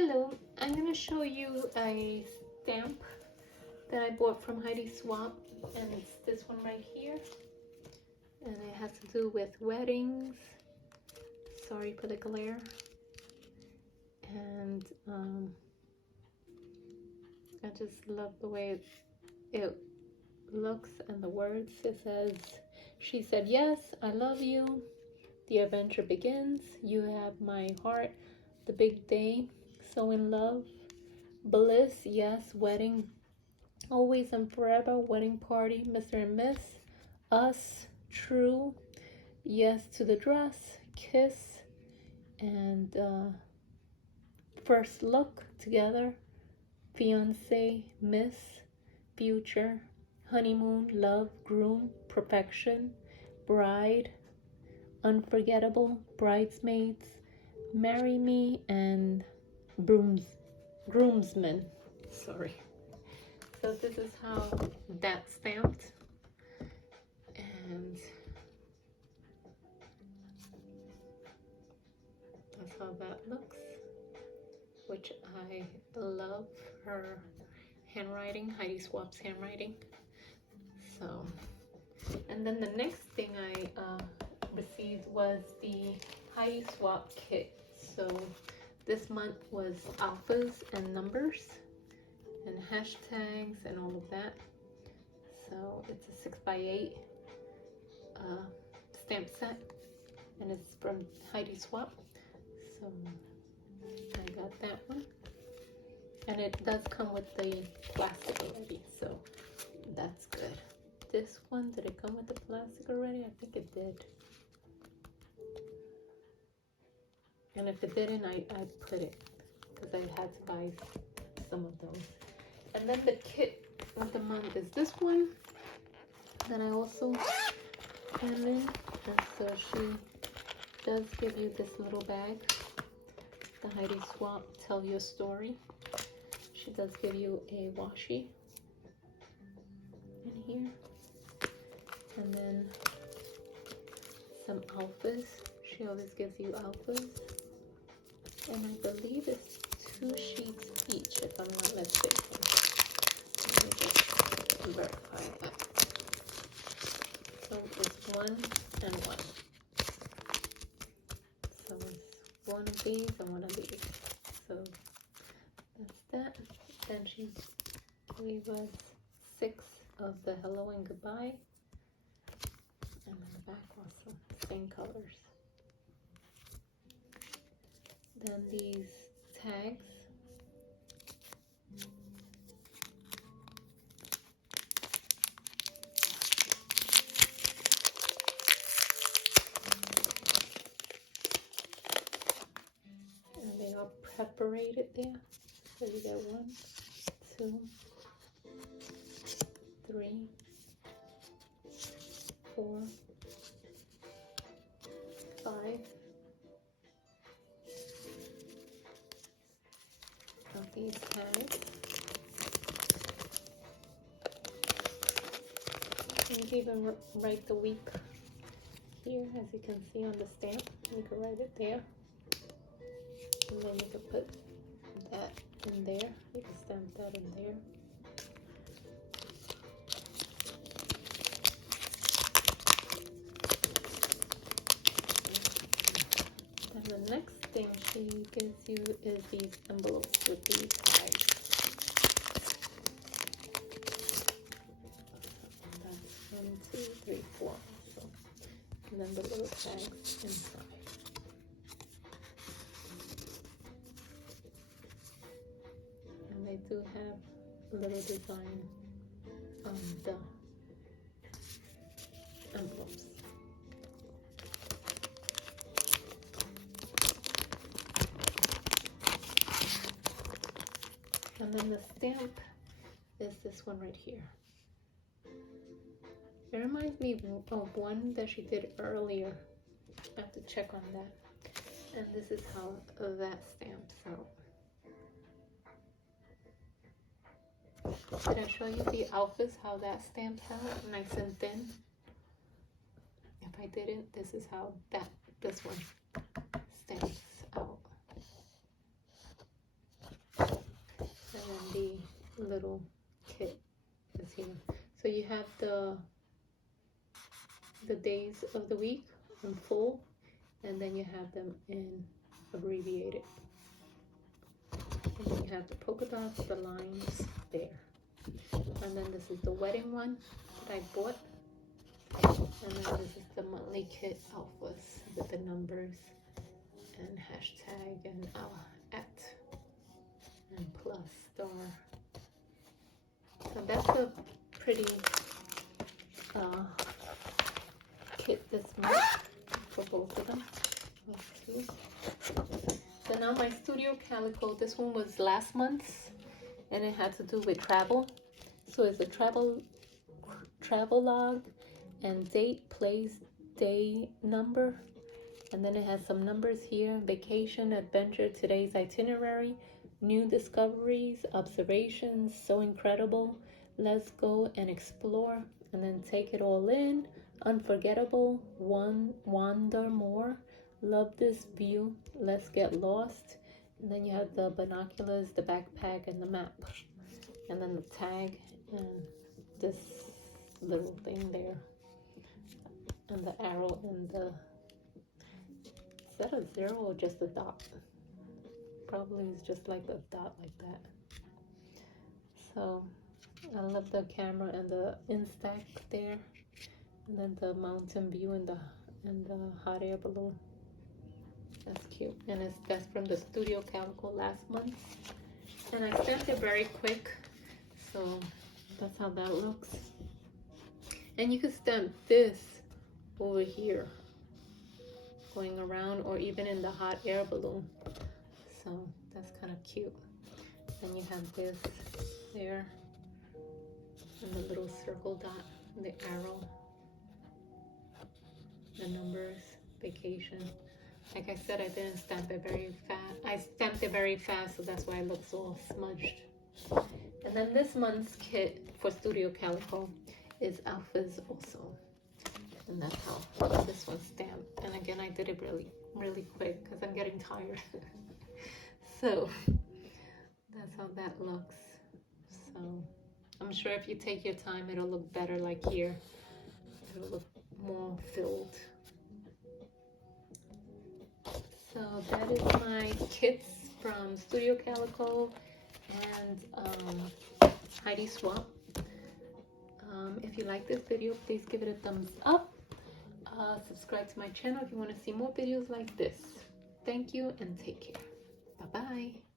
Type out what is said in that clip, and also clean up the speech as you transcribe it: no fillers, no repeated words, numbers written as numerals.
Hello, I'm going to show you a stamp that I bought from Heidi Swapp, and it's this one right here, and it has to do with weddings. Sorry for the glare. And I just love the way it looks and the words. It says, "She said yes, I love you. The adventure begins. You have my heart. The big day. So in love. Bliss, yes, wedding. Always and forever. Wedding party. Mr. and Miss. Us. True. Yes to the dress. Kiss. And first look together. Fiance. Miss. Future. Honeymoon. Love. Groom. Perfection. Bride. Unforgettable, bridesmaids, marry me, and groomsmen." Sorry. So this is how that's stamped, and that's how that looks, which I love her handwriting, Heidi Swapp's handwriting. So, and then the next thing I received was the Heidi Swapp kit. So this month was alphas and numbers and hashtags and all of that. So it's a 6x8 stamp set, and it's from Heidi Swapp. So I got that one, and it does come with the plastic already, so that's good. This one, did it come with the plastic already? I think it did. And if it didn't, I put it, because I had to buy some of those. And then the kit of the month is this one that I also handed in. And so she does give you this little bag, the Heidi Swapp Tell Your Story. She does give you a washi in here. And then some alphas. She always gives you alphas. And I believe it's 2 sheets each, if I'm not mistaken. Let me just verify that. So it's 1 and 1. So it's 1 of these and 1 of these. So that's that. Then she gave us 6 of the hello and goodbye. And then the back also, same colors. Then these tags. And they are separated there. So you get 1, 2, 3, 4, 5. Of these tags. You can even write the week here, as you can see on the stamp. You can write it there, and then you can put that in there. You can stamp that in there. And the next thing she gives you is these envelopes with these tags. And that's 1, 2, 3, 4. So, and then the little tags inside. And they do have a little design on the envelopes. And then the stamp is this one right here. It reminds me of one that she did earlier. I have to check on that. And this is how that stamps out. Did I show you the alphas, how that stamps out? Nice and thin. If I didn't, this is how this one stamps out. little kit is here. So you have the days of the week in full, and then you have them in abbreviated. And then you have the polka dots, the lines there. And then this is the wedding one that I bought. And then this is the monthly kit alphas with the numbers and hashtag and at and plus star. So that's a pretty kit this month for both of them. So now my Studio Calico, this one was last month's, and it had to do with travel. So it's a travel log and date, place, day, number, and then it has some numbers here: vacation, adventure, today's itinerary, new discoveries, observations, so incredible, let's go and explore, and then take it all in, unforgettable, wander more, love this view, let's get lost. And then you have the binoculars, the backpack, and the map, and then the tag and this little thing there, and the arrow, and the, is that a 0 or just a dot? Probably it's just like a dot like that. So I love the camera and the Instax there, and then the mountain view and the hot air balloon. That's cute. And that's from the Studio Calico last month, and I stamped it very quick, so that's how that looks. And you could stamp this over here going around, or even in the hot air balloon, so that's kind of cute. Then you have this there, and the little circle dot, the arrow, the numbers, vacation. Like I said, I didn't stamp it very fast. I stamped it very fast, so that's why it looks all smudged. And then this month's kit for Studio Calico is alphas also, and that's how this one's stamped. And again, I did it really quick because I'm getting tired. So that's how that looks. So I'm sure if you take your time, it'll look better. Like here, it'll look more filled. So that is my kits from Studio Calico and Heidi Swapp. If you like this video, please give it a thumbs up. Subscribe to my channel if you want to see more videos like this. Thank you and take care. Bye-bye.